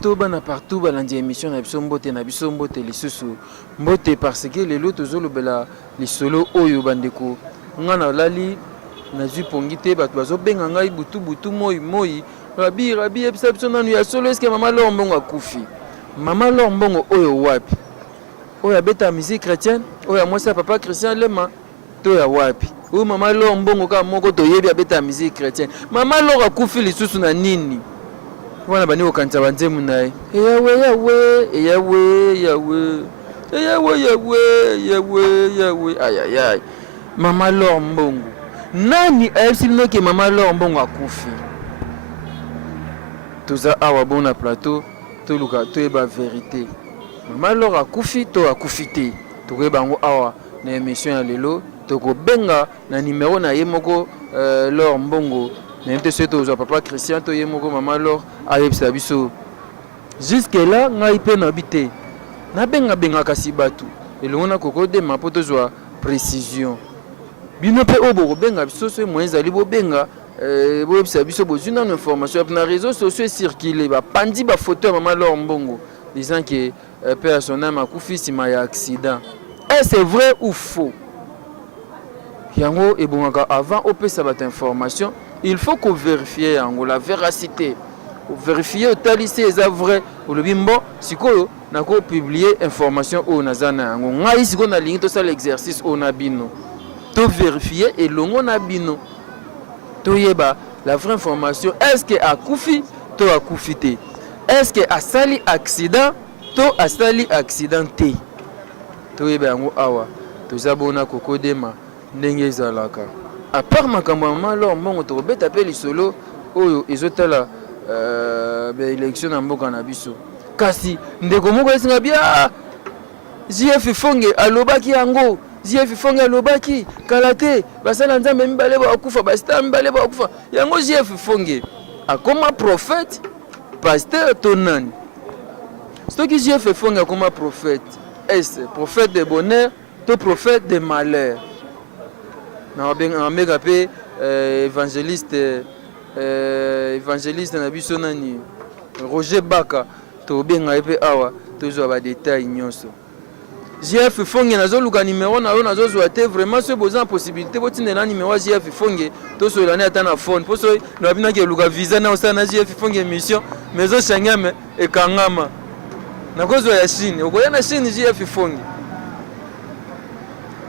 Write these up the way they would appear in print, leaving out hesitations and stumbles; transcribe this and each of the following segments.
bato bana partout balandi émission na biso mbote lisusu mbote parce que lelo tozolobela lisolo oyo bandeko ngana lali nazwi pongi te bato bazobenga ngai butu moi rabi ebisa biso nanu ya solo eske mama Laure Mbongo akufi mama Laure Mbongo oyo wapi oyo abeta musique chrétienne oyo amwasa papa Christian Lema to ya wapi oyo mama Laure Mbongo ka moko toyebi abeta musique chrétienne mama Laure akufi lisusu na nini wana bani okanza banzemu naye yawe ayayay mama Laure Mbongo nani ayebisino ke mama Laure Mbongo akufi toza awa bona plateau toluka toyeba vérité mama Laure akufi to akufi te tokoyeba yango awa na émission ya lelo tokobenga na numéro na ye moko Laure Mbongo na yete soki tozwa papa Christian to ye moko mama Laure ayebisa biso jusque là ngai mpe nabi te nabengabengaka si bato elongo na kokodema mpo tozwa précision bino mpe oyo bokobenga biso so moyen ezali bobenga boyebisa biso bozwi nano information na réseaux sociaux circulé bapandi bafoto ya mama Laure Mbongo disant que père à son âme akufi nsima ya accident. Est-ce vrai ou faux? Yango ebongaka avant opesa bata information il faut qu'on vérifie yango la véracité vérifier otalisi eza vrai olobi mbo sikoyo nako publier information oyo naza na yango ngai sikoyo nalingi tosala exercice oyo na bino to vérifier elongo na bino toyeba la vraie information est-ce que akufi to akufi te est-ce que asali accident to asali accident te toyeba yango awa toza bona kokodema ndenge ezalaka à part makambo ya mama Laure Mbongo tokobeta mpe lisolo oyo ezotala élection na mboka na biso kasi ndeko moko esinga bia JF Fonge alobaki yango JF Fonge alobaki kala te basala nzambe mibale bakufa bastar mibale bakufa yango JF Fonge akoma prophète pasteur tonani soki JF Fonge akoma prophète est prophète de bonheur to prophète de malheur na mega pe évangéliste na biso nani Roger Baka to benga pe awa tozwa ba détails nyonso JF Fonge nazoluka numéro na yo nazozwa te vraiment ce besoin possibilité botinde na numéro JF Fonge to so lana ata na phone poso na bina ke luka visa na osana JF Fonge mission maison Shangame e Kangama na kozo ya Chine okoya na Chine JF Fonge.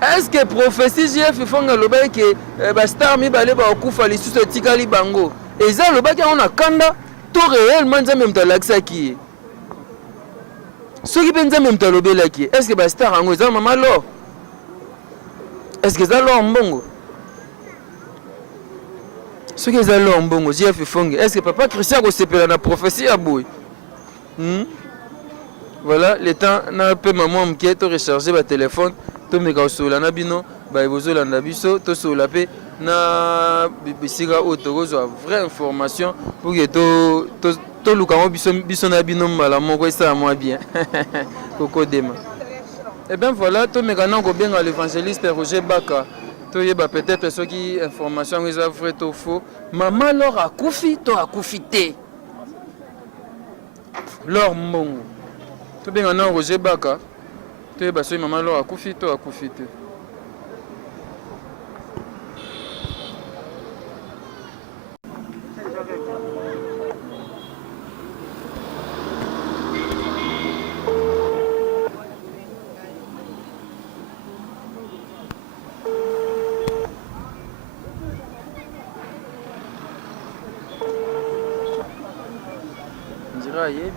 Est-ce que prophétie JF Fonge lobaki ke bastar mibale bakufa lisusu etikali bango eza lobaki on a kanda to réellement nzambe mtalakisaki soki mpe nzambe mtalobelaki est-ce que bastar yango eza mama Laure est-ce que eza Laure Mbongo soki eza Laure Mbongo JF Fonge est-ce que papa Christian akosepela na prophétie ya boye voilà le temps na mpe mama moke to recharger ba téléphone to meka osola na bino baebozolanda biso tosola mpe na bisika oyo tokozwa vraie information pour que toluka ngo biso na bino mbala moko esala mwa bien kokodema. Et bien voilà tomeka na kobenga l'évangéliste Roger Baka toyeba peut-être soki information eza vrai to faux mama Laure akufi to akufi te Laure Mbongo tobenga na Roger Baka toyeba soki mama Laure akufi to akufi te.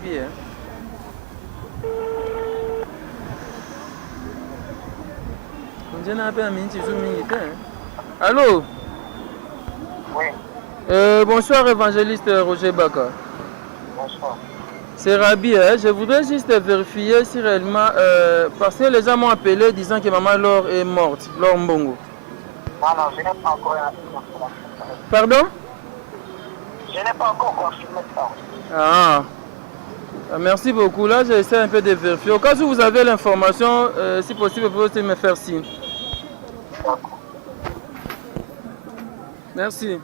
Bien. Allô? Oui. Bonsoir, évangéliste Roger Baka. Bonsoir. C'est Rabi. Je voudrais juste vérifier si réellement, parce que les gens m'ont appelé disant que maman Laure est morte, Laure Mbongo. Non, je n'ai pas encore confirmé. Pardon? Je n'ai pas encore confirmé ça. Ah. Merci beaucoup. Là, j'essaie un peu de vérifier. Au cas où vous avez l'information, si possible, vous pouvez me faire signe. D'accord. Merci.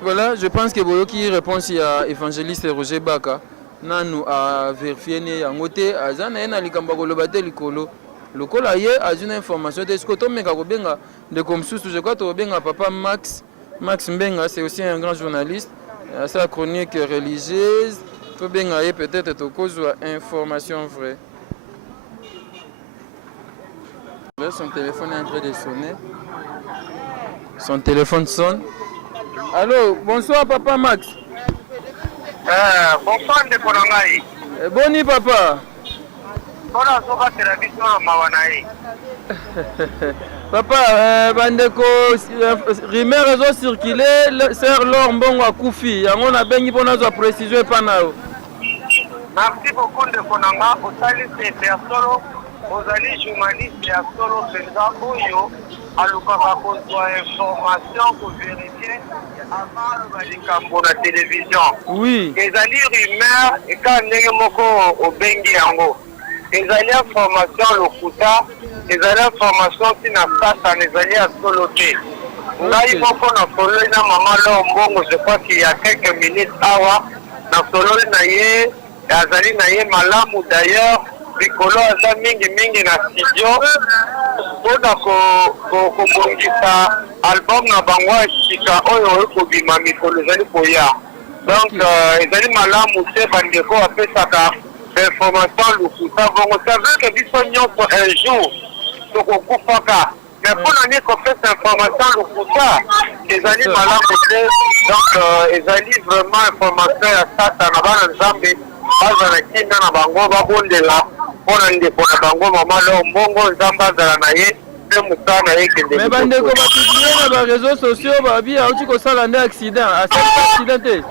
Voilà, je pense que Boyoki réponse à évangéliste Roger Baka. Nanu a vérifié ne yangote azana ena likamba kolobate likolo. Lokola ye azuna information de ce que to meka kobenga de comme sous je crois to benga papa Max Mbenga, c'est aussi un grand journaliste à sa chronique religieuse. To benga ye peut-être to cause information vraie. Là, son téléphone est en train de sonner. Son téléphone sonne. Allô, bonsoir papa Max. Bonsoir ndeko na ngai. Boni papa. Bona soka television na mawana ye. Papa, bandeko rumeur ezo circuler sœur Laure Mbongo akufi. Yango na bengi pona zo précision pa na yo. Merci beaucoup ndeko na nga osali c'est solo. Ozali journaliste ya solo penza oyo alukaka kozwa information ko vérifier avant balikambo na télévision. Oui. Ezali rumeur eka ndenge moko obengi yango. Ezali information lokuta, ezali information tina sasa, ezali ya solo te. Ngai moko na solo na mama Laure Mbongo, je crois qu'il y a quelques minutes awa na solo na ye, azali na ye malamu d'ailleurs. Bikolo aza mingi na studio mpona kobongisa album na bango ya sika oyo ekobima mikolo ezali koya. Donc ezali malamu te bandeko apesaka information lokuta bongo. Ça veut que biso nyonso un jour tokokufaka, mais mpona nini kopesa information lokuta ezali malamu te. Donc ezali vraiment information ya sata na bana nzambe bazala kinda na bango babondela mpona ndeko na bango mama Laure Mbongo nzambe azala na ye mpe mosala na ye kende. Mais bandeko bapublie na bareseau sociaux babi auti kosala nde accident asali accident te.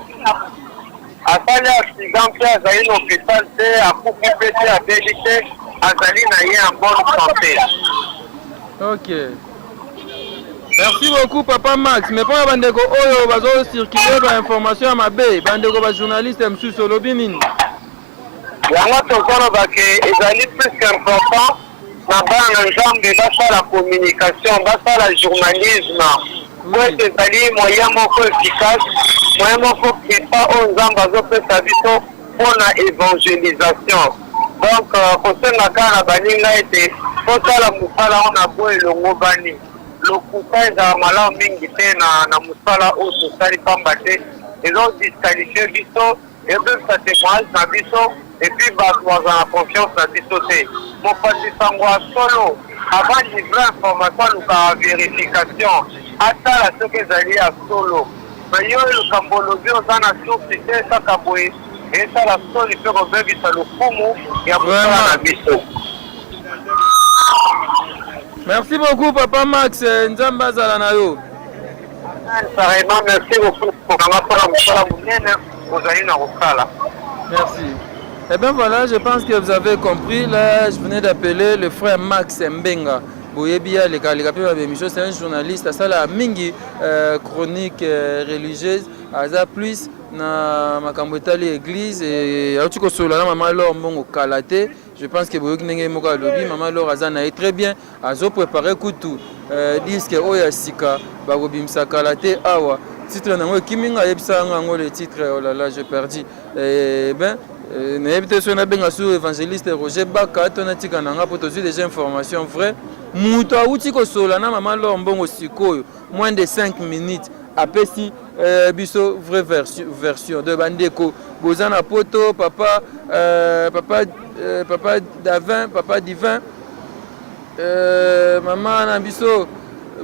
Asali accident mpe azali na hôpital te, akufi mpe te abeli te, azali na ye en bonne santé. Ok. Merci beaucoup papa Max. Mais mpona bandeko oyo bazo circuler ba information ya mabe, bandeko ba journaliste mosusu olobi nini? Yango tozoloba ke ezali plus important na bana na nzambe basala communication, basala journalisme po ete ezali moyen moko efficace, moyen moko kripa oyo nzambe azopesa biso mpona évangélisation. Donc kosenga kaka na baninga ete tosala mosala oyo na bo elongo bani lokuta ezala malamu mingi te na mosala oyo tosali pamba te ezodisqualifie biso, ezopesa témoignage na biso et puis bato bazala confiance na biso te. Mopanzi sango ya solo avant livre information alukaka vérification atala soki ezali ya solo, me yo likambo olobi oza na source te kaka boye esala soli mpe kobebisa lokumu ya mosala na biso. Merci beaucoup papa Max, nzambe azala na yo. Vraiment merci beaucoup mpona mpona mosala monene ozali na kosala. Merci. Eh bien voilà, je pense que vous avez compris. Là, je venais d'appeler le frère Max Mbenga. Boyebia, c'est un journaliste à ça la mingi chronique religieuse. Aza plus na makambotali église et autuko sola maman Laure Mbongo Kalate. Je pense que Boyoki Nenge Moka Lobby, maman Laure Azana est très bien. Azo préparé Koutou disque Oya Sika, Bagobimsa Kalate Awa. Titre nango Kiminga Yebsa Nango le titre, oh là là, j'ai perdu. Eh ben na benga sur évangéliste Roger Baka tonatika nanga pour toujours des informations vraies. Muto auti ko sola na maman Laure Mbongo sikoyo moins de 5 minutes apesi biso vraie version de bandeko bozana poto papa papa Davin papa divin maman na biso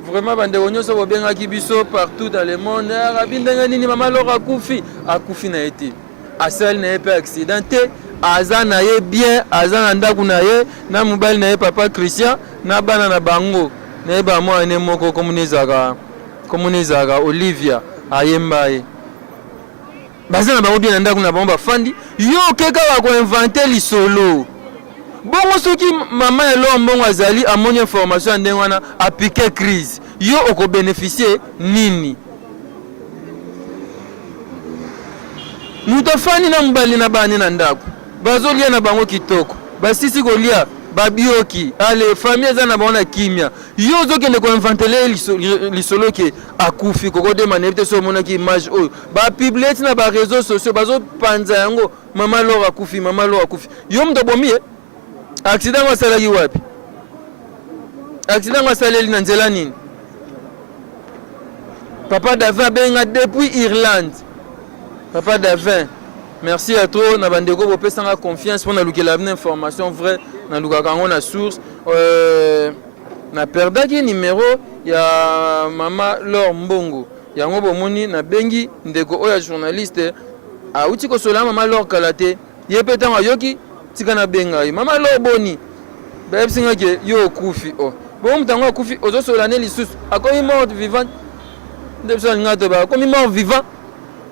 vraiment bandeko nyonso bobengaki biso partout dans le monde arabi ndenge nini maman Laure akufi na été asali na ye mpe accidenté aza na ye bien aza na ndako na ye na mobali na ye papa Christian na bana na bango na ye bamwana moko komuna ezalaka Olivia ayemba ye baza na bango bien na ndako na bango bafandi yo okeka bakoinvente lisolo bongo soki mama ya Laure Mbongo azali amoni information ya ndenge wana apike crise yo okobénéficie nini? Muto fani na mobali na bani na ndako bazolia na bango kitoko basisi kolia babioki ale famille eza na bona kimia yo ozokende koinventele lisolo ke akufi kokodema na ete so omonaki image oyo bapublie na bareseau sociaux bazopanza yango mama lor akufi yo moto abomi ye accident ngo asalaki wapi accident ngo asaleli na nzela nini papa Davin abenga depuis Irlande papa Davin merci à toi na bandeko bopesanga confiance pour na lukela bine information vrai na lukaka ngo na source na perdaki numéro ya mama Lor Mbongo yango bomoni na bengi ndeko oya journaliste auti ko sola mama Lor kalate ye petanga yoki tika na benga mama Lor boni bebsinga ke yo kufi bon mutango kufi ozo sola ne lisusu akomi mort vivant ndebso ngato ba akomi mort vivant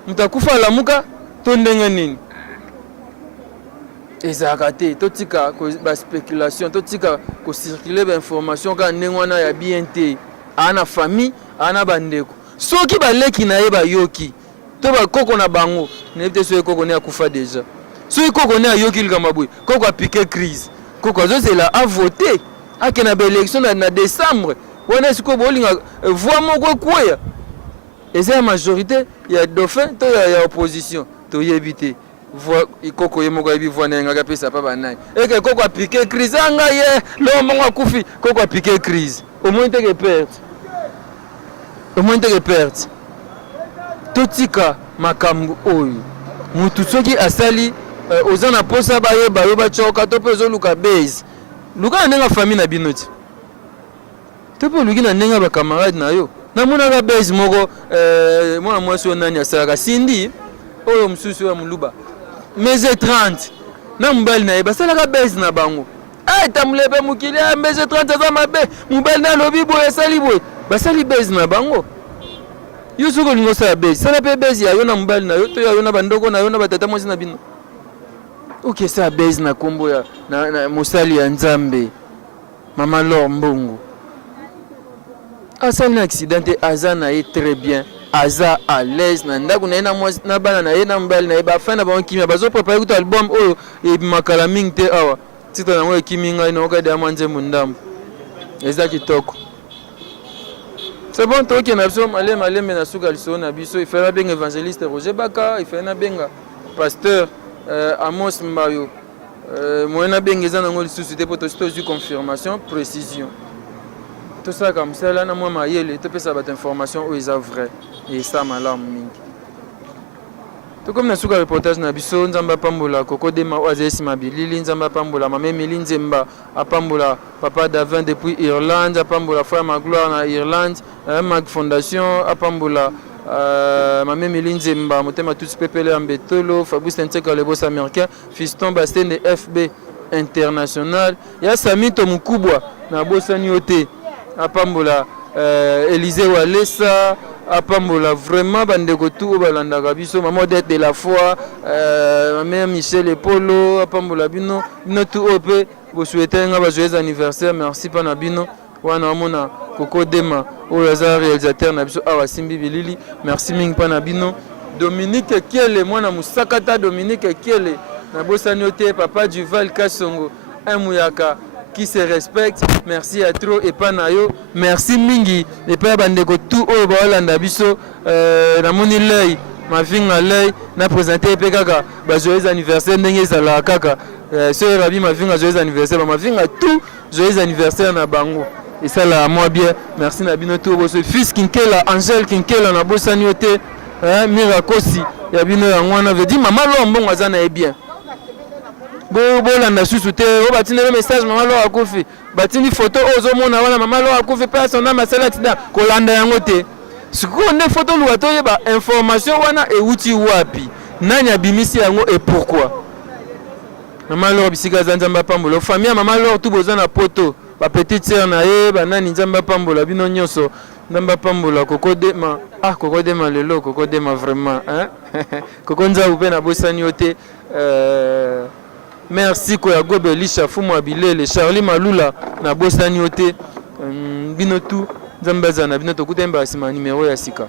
mutakufa lamuka to ndenge nini ezalaka te totika baspéculation totika kocircule bainformation ka ndenge wana ya bien te ana famille ana bandeko soki baleki na ye bayoki to bakoko na bango nayebi te soki koko ne akufa deja soki koko ne ayoki likambo boye koko apike crise koko azozela avote ake na baélection na décembre wana esiko bolinga voix moko ekweya eza ya majorité ya dauphin to ya opposition toyebi te koko ye moko ayebi voix na yengaka apesa pa banai eke koko apike crise anga ye leo mongo akufi koko apike crise omoi teke perte totika makambo oyo mutu soki asali oza na posa bayeba yo bacoka to mpe ozoluka base luka na ndenge famille na bino ti to mpe oluki na ndenge bakamarade na yo namonaka base moko mwana mwasi oyo nani asalaka sindi oyo mosusu ya moluba meze 30 na mobali na ye basalaka base na bango etambola mpe mokili meze 30 aza mabe mobali na alobi boye esali boye basali base na bango yo soki olingi osala base sala mpe base ya yo na mobali na yo to ya yo na bandoko na yo na batata mwasi na bino okesala base na kombo ya mosali ya nzambe mama Lor Mbongo asali na accident te aza na ye très bien aza à l'aise na ndako na ye na bana na ye na mobali na ye bafin na bango kimia bazoprépare kuta album oyo ebimakala mingi te awa titre nango ekimi ngai naokade ya mwa nzembo ndambo eza kitoko c'est bon toke na biso malembe na suka lisolo na biso ifela benga évangéliste Roger Baka ifela benga pasteur Amos Mbayo moyena benga eza nango lisusu te po tozwi confirmation précision tosala mosala na mwa mayele topesa bato information oyo eza vrai esa malamu mingi tokomi na suka reportage na biso nzambe apambola koko dema oyo aza esima bilili nzambe apambola mama Emily Nzemba apambola papa Davin depuis Irlande apambola frère Magloire na Irlande Mag Fondation apambola mama Emily Nzemba motema tuti pepele ya mbetolo Fabrice Nteka le boss américain Fiston Bastien de FB international ya Samito mukubwa na bosani yote apambola Élisée Walesa apambola vraiment bandeko tout balandaka biso maman d'être de la foi mère Michel Epolo apambola bino tout ope bo souhaiter nga ba joyeux anniversaire merci pa na bino wana amona koko dema oyo aza réalisateur na biso awa simbi bilili merci mingi pa na bino Dominique Kiele mwana musakata Dominique Kiele na bosani ote papa Duval Kasongo Muyaka qui se respecte merci à trop et pas nayo merci mingi et pas bandeko tout oyo baolanda biso na moni l'œil ma vinga l'œil na présenter pe kaka ba joyeux anniversaire ndenge ezala kaka so rabi ma vinga joyeux anniversaire ma vinga tout joyeux anniversaire na bango et ça là moi bien merci na bino tout boso fils Kinkela Angel Kinkela na bosani ote Mirakosi ya bino ya ngwana veut dire mama Lor Mbongo aza na bien bolanda susu te o batindi message mama Lor akufi batindi photo ozomona wana mama Lor akufi pe son âme asala accident kolanda yango te sikoyo nde photo luka toyeba information wana euti wapi nani abimisi yango et pourquoi mama Lor bisika aza nzambe apambola famille ya mama Lor tu boza na poto bapetite sœur na ye banani nzambe apambola bino nyonso nzambe apambola koko dema koko dema lelo koko dema vraiment koko nzambe mpe na bosani yo te merci koya gobe lisha fumu abilele Charlie Malula na bosani ote bino tu nzambe azana bino tokutemba asima numéro ya sika